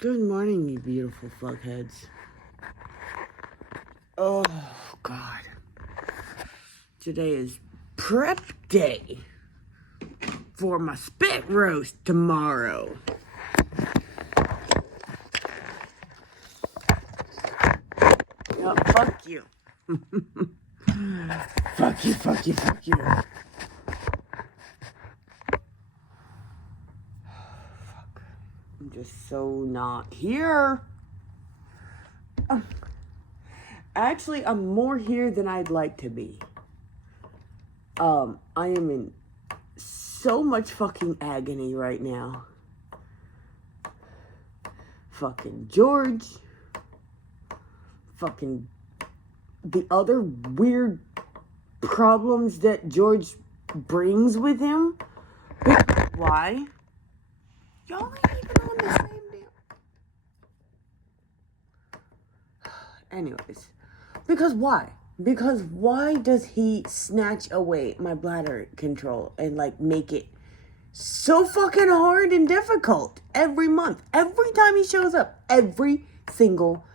Good morning, you beautiful fuckheads. Oh, God. Today is prep day for my spit roast tomorrow. Oh, fuck you. Fuck you, fuck you, fuck you. Fuck. I'm just so not here. Actually, I'm more here than I'd like to be. I am in so much fucking agony right now. Fucking George. Fucking the other weird problems that George brings with him. Why? Y'all ain't even on the same damn. Anyways, because why? Because why does he snatch away my bladder control and make it so fucking hard and difficult every month? Every time he shows up, every single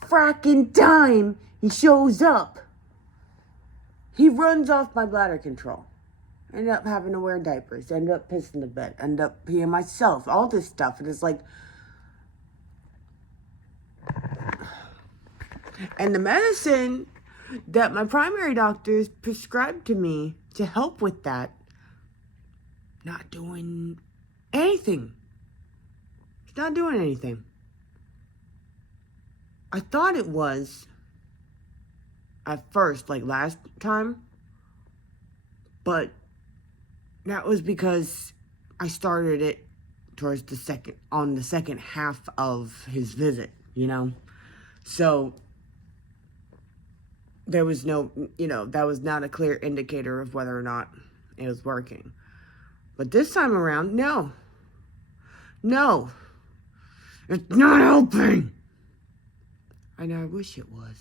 fracking time he shows up, he runs off my bladder control. End up having to wear diapers, end up pissing the bed, end up peeing myself, all this stuff. And it's like, and the medicine that my primary doctors prescribed to me to help with that, not doing anything. It's not doing anything. I thought it was at first, like last time, but that was because I started it towards the second half of his visit, So there was no, that was not a clear indicator of whether or not it was working. But this time around, no, it's not helping. I know, I wish it was.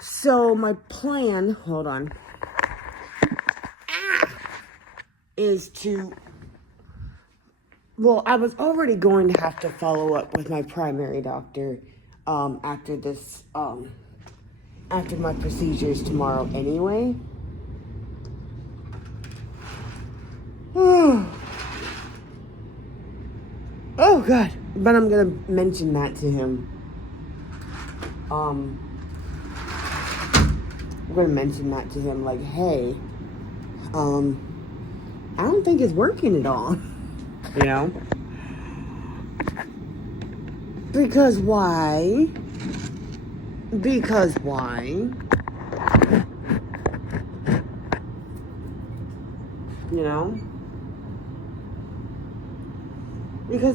So my plan, hold on, is to, well, I was already going to have to follow up with my primary doctor after my procedures tomorrow anyway. Oh, God. But I'm going to mention that to him. I'm going to mention that to him, like, hey, I don't think it's working at all. Because why? Because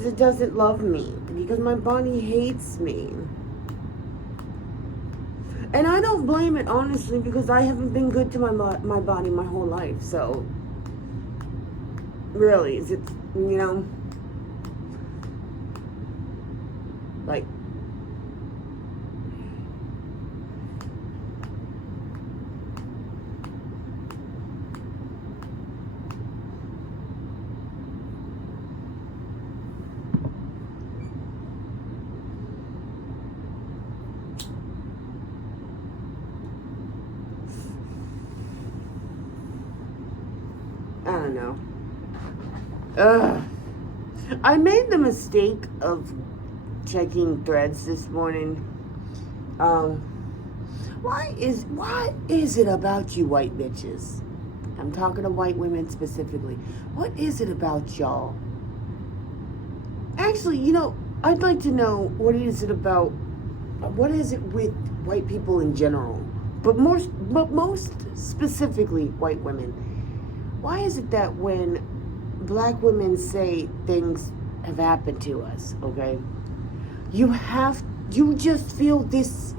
it doesn't love me. Because my body hates me. And I don't blame it, honestly, because I haven't been good to my body my whole life. So, really, is it, like, I don't know. I made the mistake of checking threads this morning. Why is it about you white bitches? I'm talking to white women specifically. What is it about y'all? Actually, I'd like to know what is it with white people in general, but most specifically white women. Why is it that when black women say things have happened to us, okay, you just feel this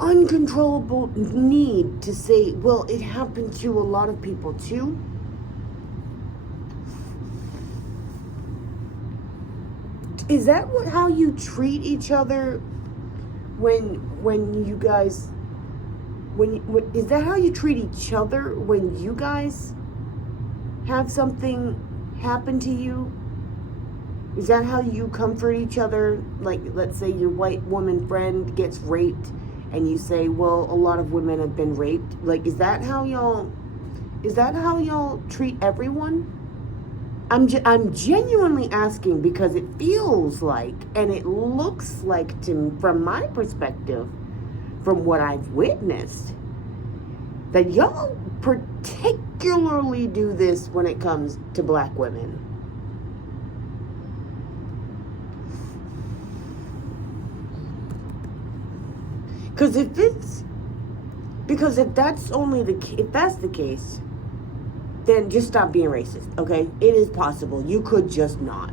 uncontrollable need to say, well, it happened to a lot of people too? Is that how you treat each other when you guys is that how you treat each other when you guys have something happen to you? Is that how you comfort each other? Like, let's say your white woman friend gets raped and you say, well, a lot of women have been raped. Like, is that how y'all treat everyone? I'm genuinely asking because it feels like, and it looks like, from my perspective, from what I've witnessed, that y'all particularly do this when it comes to black women. Because if that's the case, then just stop being racist, okay? It is possible. You could just not.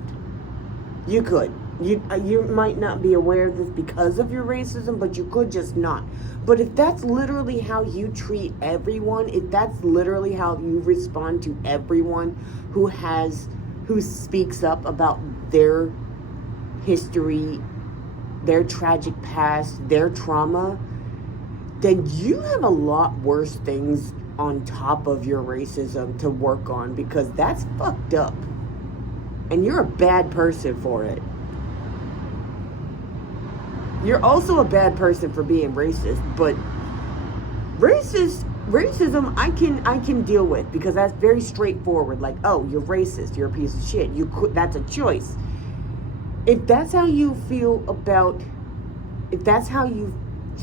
You could. You might not be aware of this because of your racism, but you could just not. But if that's literally how you treat everyone, if that's literally how you respond to everyone who speaks up about their history, their tragic past, their trauma, then you have a lot worse things on top of your racism to work on, because that's fucked up. And you're a bad person for it. You're also a bad person for being racist, but racism I can deal with, because that's very straightforward. Like, oh, you're racist, you're a piece of shit. That's a choice. If that's how you feel about, if that's how you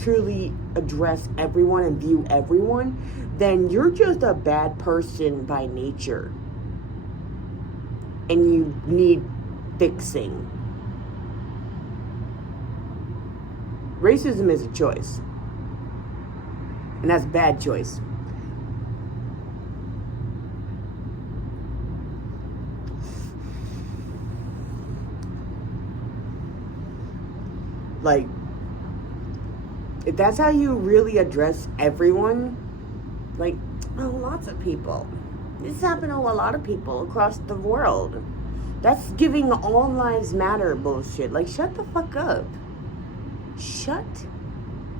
truly address everyone and view everyone, then you're just a bad person by nature. And you need fixing. Racism is a choice. And that's a bad choice. Like, if that's how you really address everyone, like, oh, lots of people. This happened to a lot of people across the world. That's giving all lives matter bullshit. Like, shut the fuck up. Shut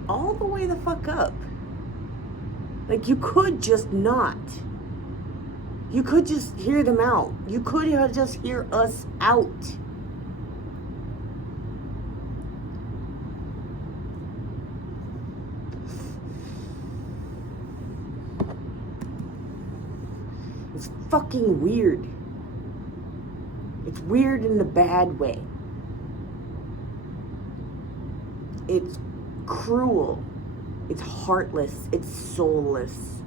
all the way the fuck up. Like, you could just not. You could just hear them out. You could just hear us out. It's fucking weird. It's weird in the bad way. It's cruel. It's heartless. It's soulless.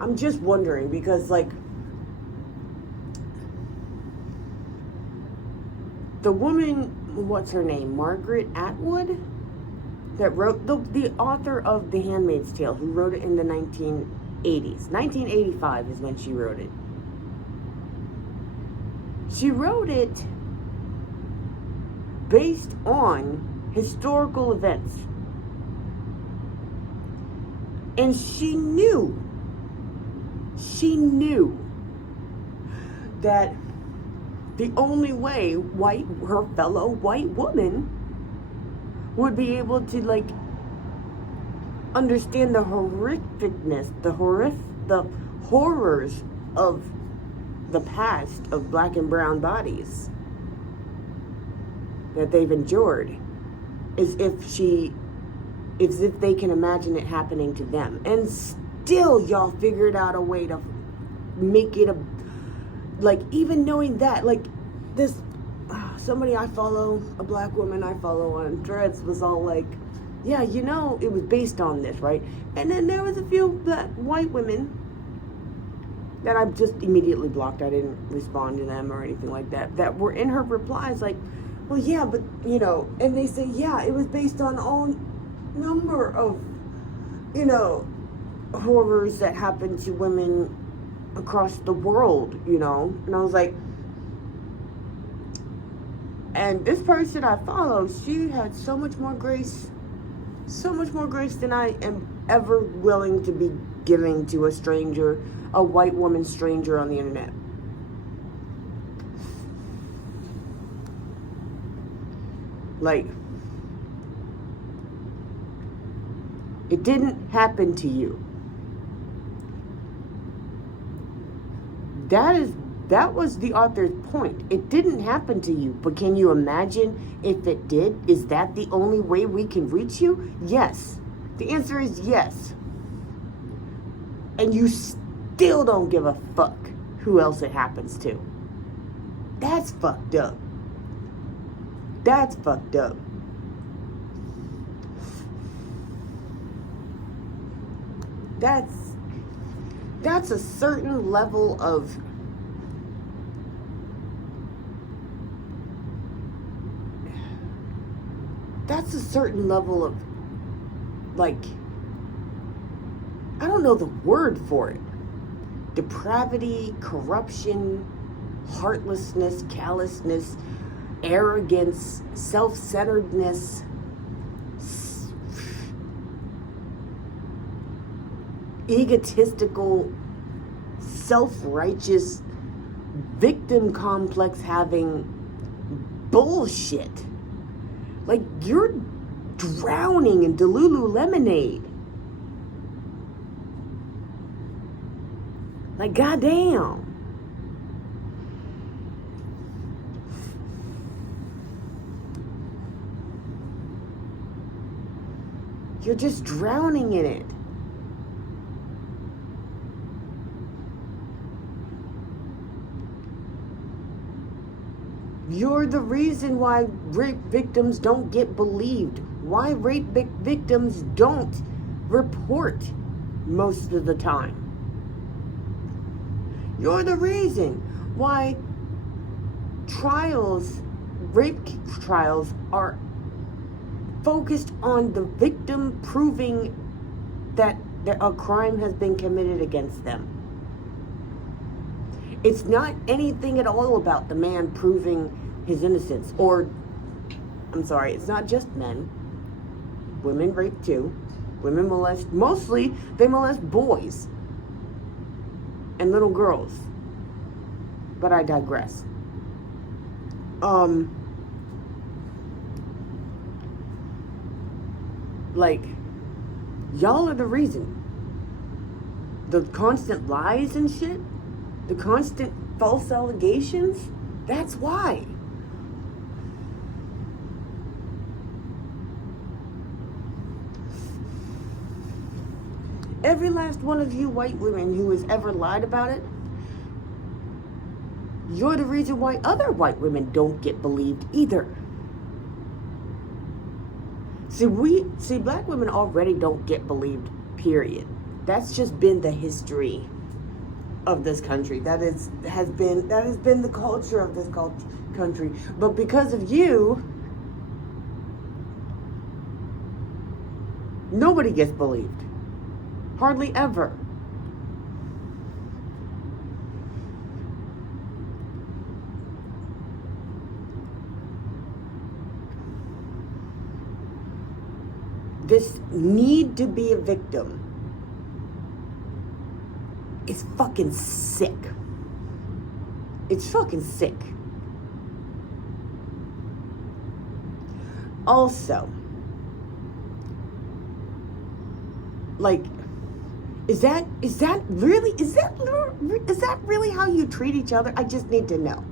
I'm just wondering, because, like, the woman, what's her name? Margaret Atwood? That wrote, the author of The Handmaid's Tale, who wrote it in the 1980s. 1985 is when she wrote it. She wrote it based on historical events. And she knew that the only way her fellow white woman would be able to, like, understand the horrificness, the horrors of the past of black and brown bodies that they've endured, is if they can imagine it happening to them. And still y'all figured out a way to make it even knowing that, like, this somebody I follow, a black woman I follow on Threads, was all like, yeah, it was based on this, right? And then there was a few black white women that I've just immediately blocked. I didn't respond to them or anything like that, that were in her replies like, well, yeah, but, and they say, yeah, it was based on all number of, horrors that happened to women across the world, and I was like, and this person I follow, she had so much more grace than I am ever willing to be giving to a stranger, a white woman stranger on the internet. Like, it didn't happen to you. That was the author's point. It didn't happen to you, but can you imagine if it did? Is that the only way we can reach you? Yes. The answer is yes. And you still don't give a fuck who else it happens to. That's fucked up. That's fucked up. That's a certain level of like, I don't know the word for it. Depravity, corruption, heartlessness, callousness, arrogance, self-centeredness, egotistical, self-righteous, victim complex having bullshit. Like, you're drowning in Delulu lemonade. Like, goddamn. You're just drowning in it. You're the reason why rape victims don't get believed. Why rape victims don't report most of the time. You're the reason why rape trials are focused on the victim proving that a crime has been committed against them. It's not anything at all about the man proving his innocence. Or, I'm sorry, it's not just men. Women rape too. Women molest, mostly they molest boys and little girls. But I digress. Like, y'all are the reason. The constant lies and shit, the constant false allegations, that's why. Every last one of you white women who has ever lied about it, you're the reason why other white women don't get believed either. See, black women already don't get believed, period. That's just been the history of this country. That has been the culture of this country. But because of you, nobody gets believed. Hardly ever. This need to be a victim is fucking sick. It's fucking sick. Also, like, is that really how you treat each other? I just need to know.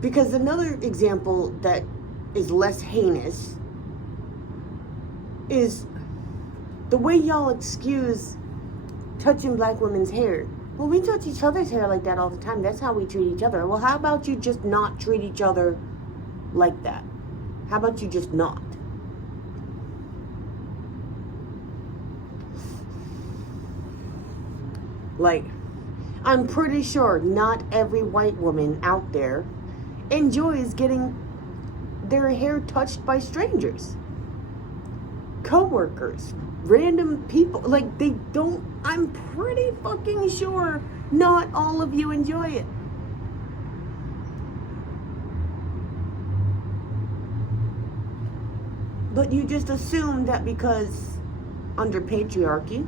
Because another example that is less heinous is the way y'all excuse touching black women's hair. Well, we touch each other's hair like that all the time. That's how we treat each other. Well, how about you just not treat each other like that? How about you just not? Like, I'm pretty sure not every white woman out there enjoys getting their hair touched by strangers. Co-workers, random people, like, they don't. I'm pretty fucking sure not all of you enjoy it. But you just assume that because under patriarchy,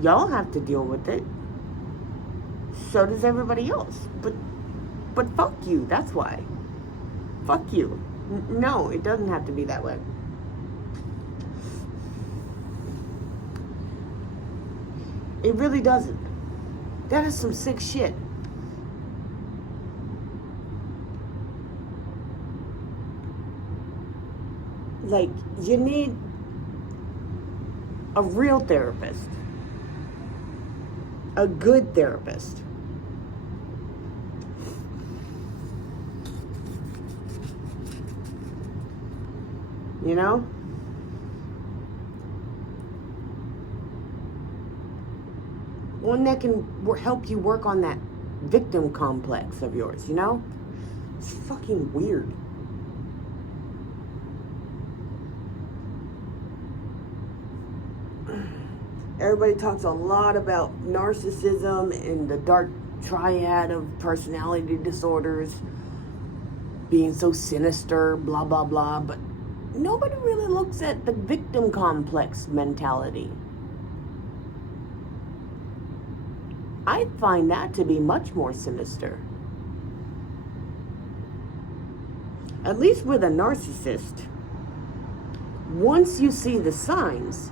y'all have to deal with it. So does everybody else. But fuck you, that's why. Fuck you. No, it doesn't have to be that way. It really doesn't. That is some sick shit. Like, you need a real therapist, a good therapist. You know? One that can help you work on that victim complex of yours, you know? It's fucking weird. Everybody talks a lot about narcissism and the dark triad of personality disorders being so sinister, blah, blah, blah, but nobody really looks at the victim complex mentality. I find that to be much more sinister. At least with a narcissist, once you see the signs,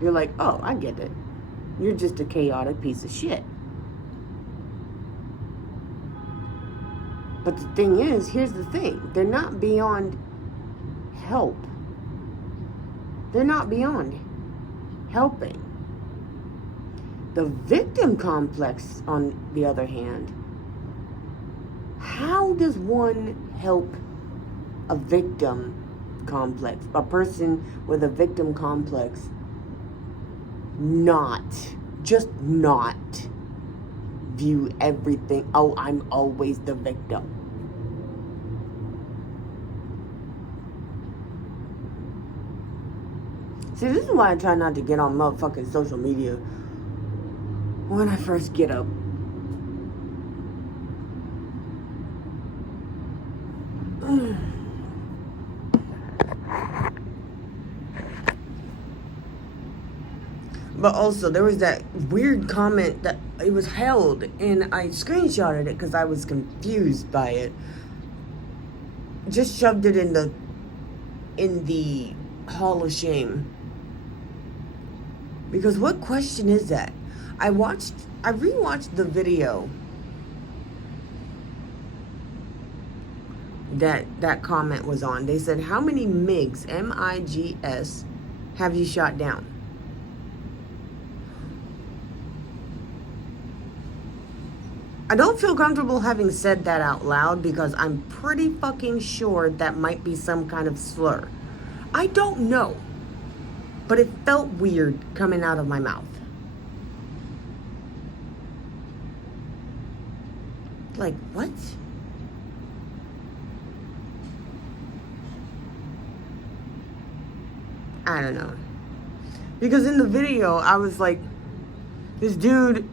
you're like, oh, I get it. You're just a chaotic piece of shit. But the thing is, here's the thing. They're not beyond help. They're not beyond helping. The victim complex, on the other hand, how does one help a victim complex, a person with a victim complex, not view everything, oh, I'm always the victim? See, this is why I try not to get on motherfucking social media when I first get up. But also, there was that weird comment that it was held, and I screenshotted it because I was confused by it. Just shoved it in the Hall of Shame. Because what question is that? I rewatched the video that comment was on. They said, how many MIGs, M-I-G-S, have you shot down? I don't feel comfortable having said that out loud because I'm pretty fucking sure that might be some kind of slur. I don't know. But it felt weird coming out of my mouth. Like, what? I don't know. Because in the video, I was like, this dude,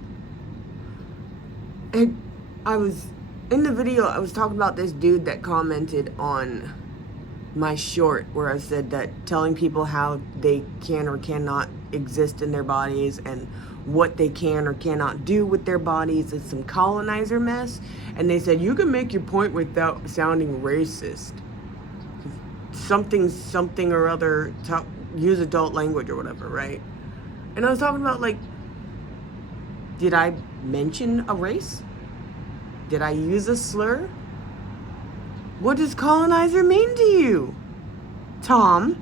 and I was talking about this dude that commented on my short where I said that telling people how they can or cannot exist in their bodies and what they can or cannot do with their bodies is some colonizer mess. And they said, you can make your point without sounding racist. Something or other, use adult language or whatever, right? And I was talking about, like, did I mention a race? Did I use a slur? What does colonizer mean to you, Tom?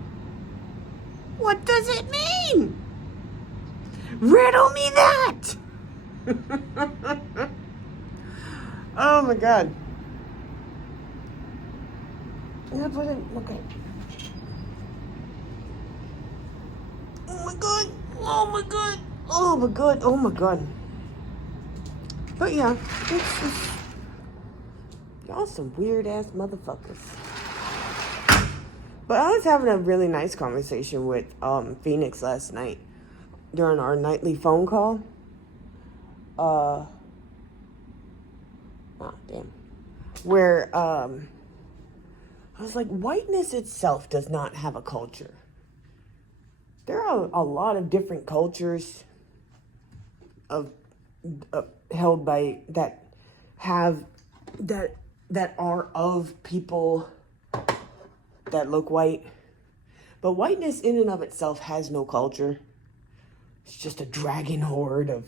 What does it mean? Riddle me that! Oh my God. Okay. Oh my God. Oh my God. Oh my God. Oh my God. But yeah, it's y'all some weird ass motherfuckers. But I was having a really nice conversation with Phoenix last night during our nightly phone call. Oh damn. Where I was like, whiteness itself does not have a culture. There are a lot of different cultures held by that are of people that look white, but whiteness in and of itself has no culture. It's just a dragging horde of,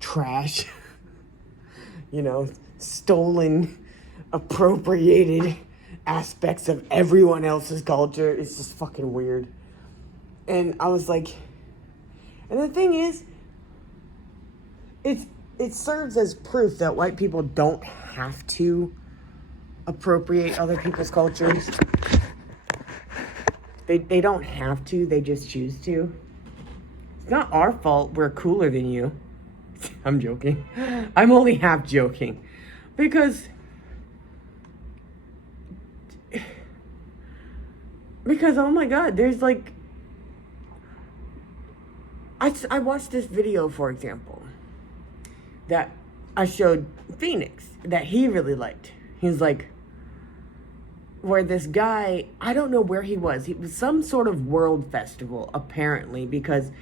trash, stolen, appropriated aspects of everyone else's culture. It's just fucking weird. And I was like, and the thing is, it serves as proof that white people don't have to appropriate other people's cultures. They don't have to, they just choose to. It's not our fault we're cooler than you. I'm joking. I'm only half joking. Because oh my god, there's like... I watched this video, for example, that I showed Phoenix, that he really liked. He's like, where this guy, I don't know where he was. He was some sort of world festival, apparently, because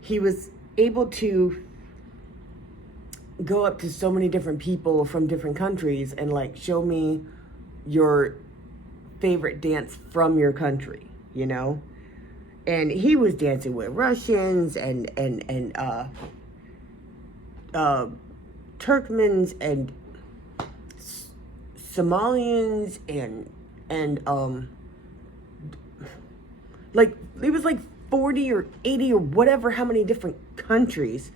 he was able to go up to so many different people from different countries and like show me your favorite dance from your country, you know? And he was dancing with Russians and Turkmens and Somalians and like it was like 40 or 80 or whatever, how many different countries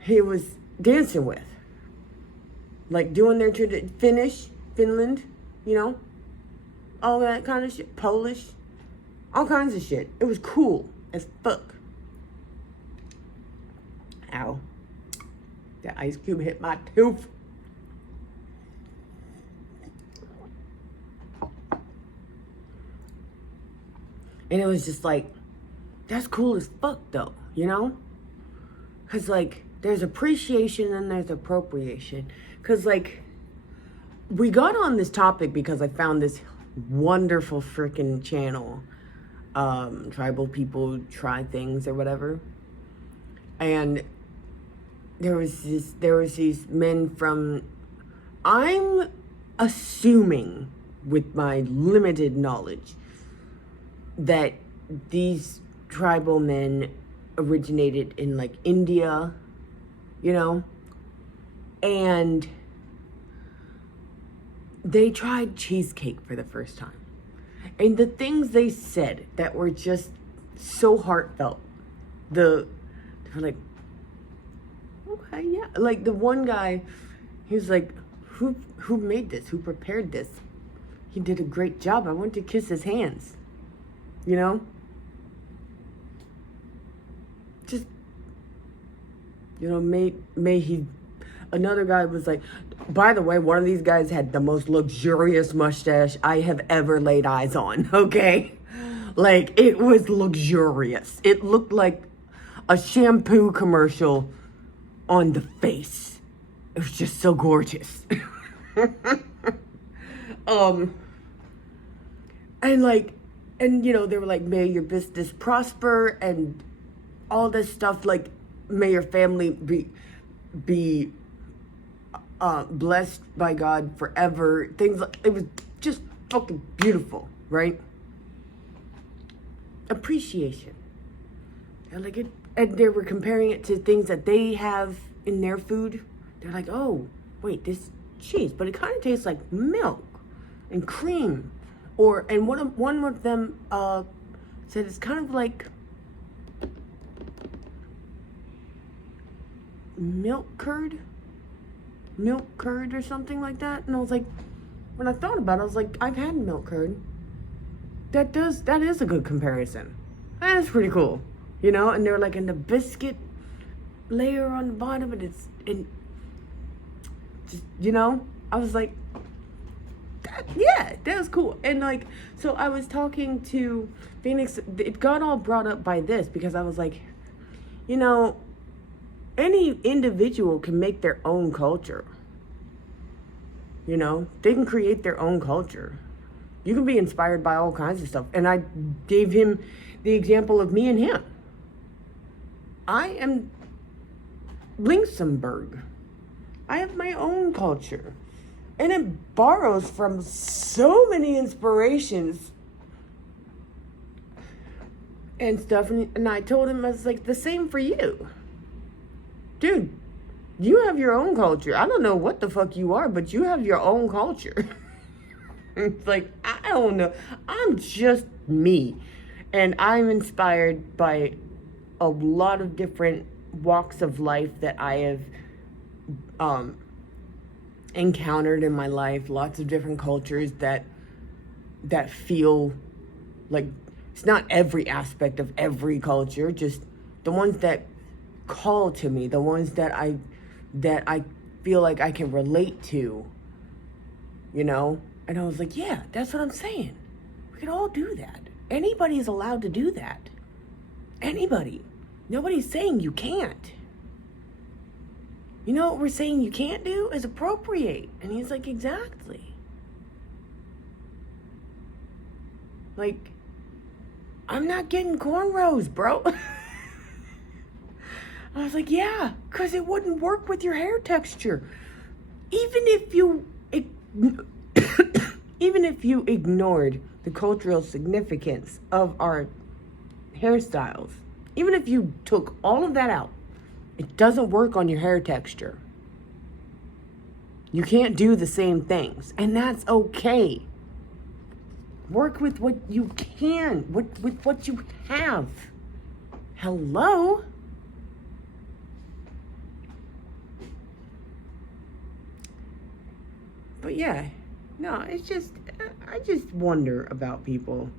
he was dancing with, like doing their Finland, you know, all that kind of shit, Polish, all kinds of shit. It was cool as fuck. Ow, that ice cube hit my tooth. And it was just like, that's cool as fuck though, you know? Because like, there's appreciation and there's appropriation. Because like, we got on this topic because I found this wonderful freaking channel. Tribal people try things or whatever. And there was these men from, I'm assuming with my limited knowledge, that these tribal men originated in like India, you know, and they tried cheesecake for the first time. And the things they said that were just so heartfelt, they were like, okay, yeah. Like the one guy, he was like, who made this? Who prepared this? He did a great job. I want to kiss his hands. You know? Just, you know, may he... Another guy was like, by the way, one of these guys had the most luxurious mustache I have ever laid eyes on, okay? Like, it was luxurious. It looked like a shampoo commercial on the face. It was just so gorgeous. And like, and you know, they were like, may your business prosper and all this stuff, like, may your family be blessed by God forever. Things like, it was just fucking beautiful, right? Appreciation. And like it, and they were comparing it to things that they have in their food. They're like, oh, wait, this cheese, but it kind of tastes like milk and cream. Or, and one of them said it's kind of like milk curd or something like that. And I was like, when I thought about it, I was like, I've had milk curd. That is a good comparison. That is pretty cool, you know. And they're like in the biscuit layer on the bottom, and it's in, just, you know. I was like, yeah, that was cool. And like, so I was talking to Phoenix. It got all brought up by this because I was like, you know, any individual can make their own culture. You know, they can create their own culture. You can be inspired by all kinds of stuff. And I gave him the example of me and him. I am Linksemburg. I have my own culture. And it borrows from so many inspirations and stuff. And I told him, I was like, the same for you. Dude, You have your own culture. I don't know what the fuck you are, but you have your own culture. It's like, I don't know. I'm just me. And I'm inspired by a lot of different walks of life that I have encountered in my life. Lots of different cultures that feel like, it's not every aspect of every culture, just the ones that call to me, the ones that I feel like I can relate to, you know? And I was like, yeah, that's what I'm saying. We can all do that. Anybody is allowed to do that. Anybody. Nobody's saying you can't. You know what we're saying you can't do is appropriate. And he's like, exactly. Like, I'm not getting cornrows, bro. I was like, yeah, because it wouldn't work with your hair texture. Even if you ignored the cultural significance of our hairstyles, even if you took all of that out, it doesn't work on your hair texture. You can't do the same things, and that's okay. Work with what you can, with what you have. Hello? But yeah, no, it's just, I just wonder about people.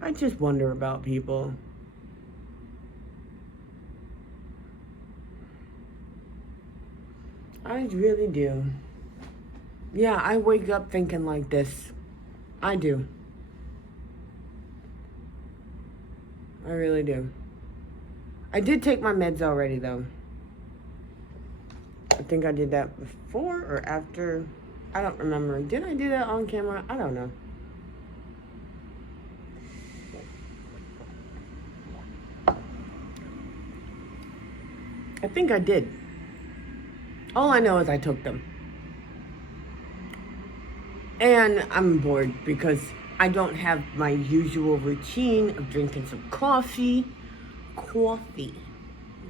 I just wonder about people. I really do. Yeah, I wake up thinking like this. I do. I really do. I did take my meds already, though. I think I did that before or after. I don't remember. Did I do that on camera? I don't know. I think I did. All I know is I took them. And I'm bored because I don't have my usual routine of drinking some coffee. Coffee.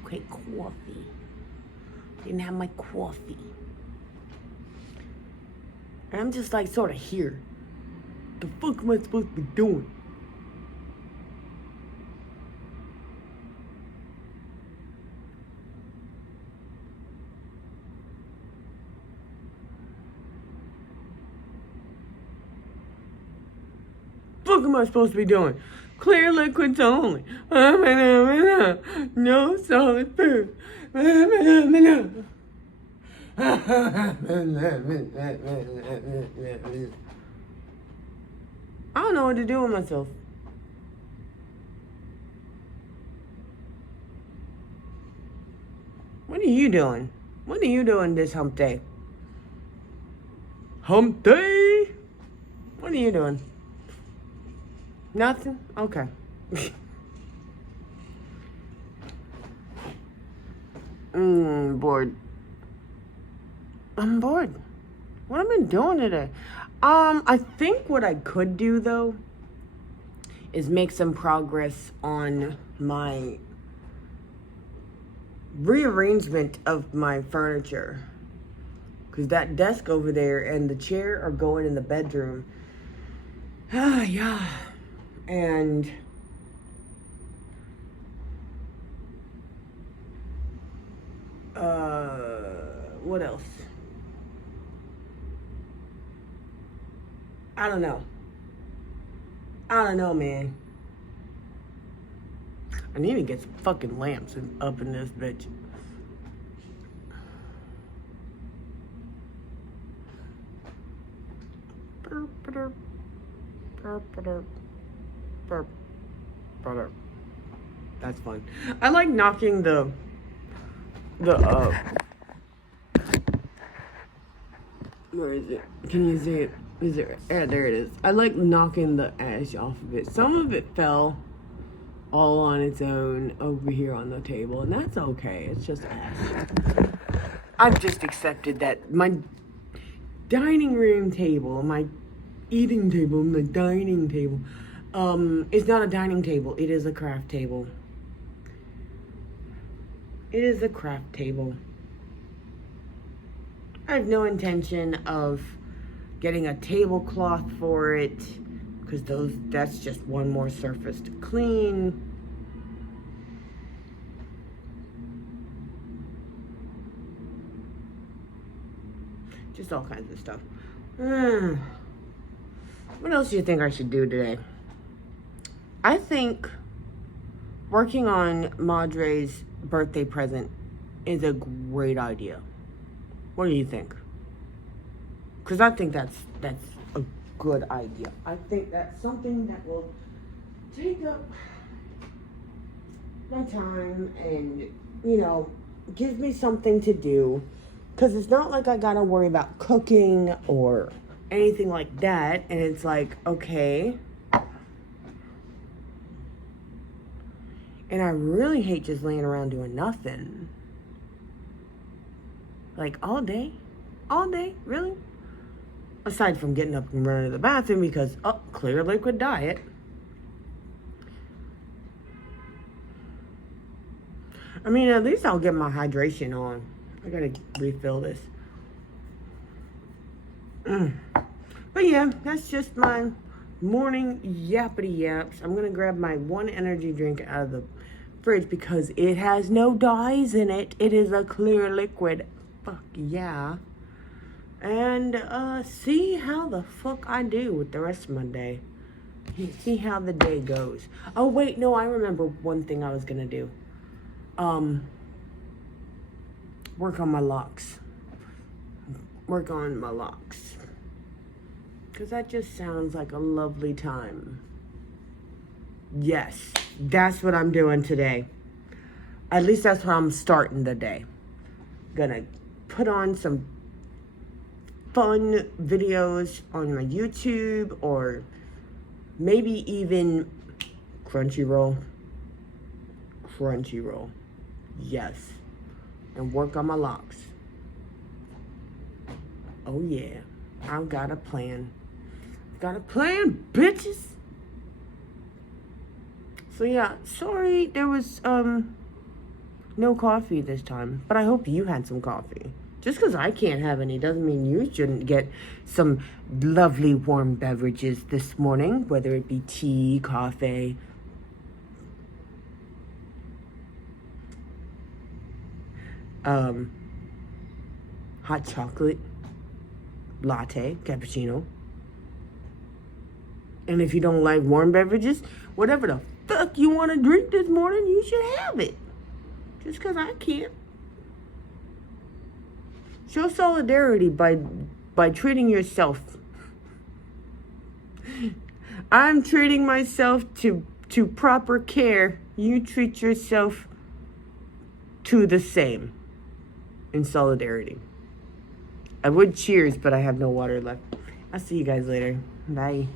Okay, coffee. Didn't have my coffee. And I'm just like sort of here. The fuck am I supposed to be doing? What am I supposed to be doing? Clear liquids only. No solid food. I don't know what to do with myself. What are you doing? What are you doing this hump day? Hump day? What are you doing? Nothing? Okay. Bored. I'm bored. What have I been doing today? I think what I could do, though, is make some progress on my rearrangement of my furniture. Because that desk over there and the chair are going in the bedroom. Yeah. And what else? I don't know. I don't know, man. I need to get some fucking lamps up in this bitch. That's fun. I like knocking the where is it? Can you see it? Is it? Yeah, there it is. I like knocking the ash off of it. Some of it fell all on its own over here on the table, and that's okay. It's just ash. I've just accepted that my dining room table, my eating table, my dining table, it's not a dining table. It is a craft table. It is a craft table. I have no intention of getting a tablecloth for it, because that's just one more surface to clean. Just all kinds of stuff. What else do you think I should do today? I think working on Madre's birthday present is a great idea. What do you think? Because I think that's a good idea. I think that's something that will take up my time and, you know, give me something to do. Because it's not like I gotta worry about cooking or anything like that. And it's like, okay. And I really hate just laying around doing nothing. Like all day? All day? Really? Aside from getting up and running to the bathroom because, clear liquid diet. I mean, at least I'll get my hydration on. I gotta refill this. But yeah, that's just my morning yappity yaps. I'm gonna grab my one energy drink out of the fridge because it has no dyes in it. It is a clear liquid. Fuck yeah. And see how the fuck I do with the rest of my day. See how the day goes. Oh wait, no, I remember one thing I was gonna do. Work on my locks. Work on my locks. Because that just sounds like a lovely time. Yes, that's what I'm doing today. At least that's how I'm starting the day. Gonna put on some fun videos on my YouTube or maybe even Crunchyroll. Crunchyroll. Yes. And work on my locks. Oh yeah. I've got a plan. Got a plan, bitches. So yeah, sorry there was no coffee this time, but I hope you had some coffee. Just because I can't have any doesn't mean you shouldn't get some lovely warm beverages this morning, whether it be tea, coffee, hot chocolate, latte, cappuccino. And if you don't like warm beverages, whatever the fuck you want to drink this morning, you should have it. Just because I can't. Show solidarity by treating yourself. I'm treating myself to proper care. You treat yourself to the same in solidarity. I would cheers, but I have no water left. I'll see you guys later. Bye.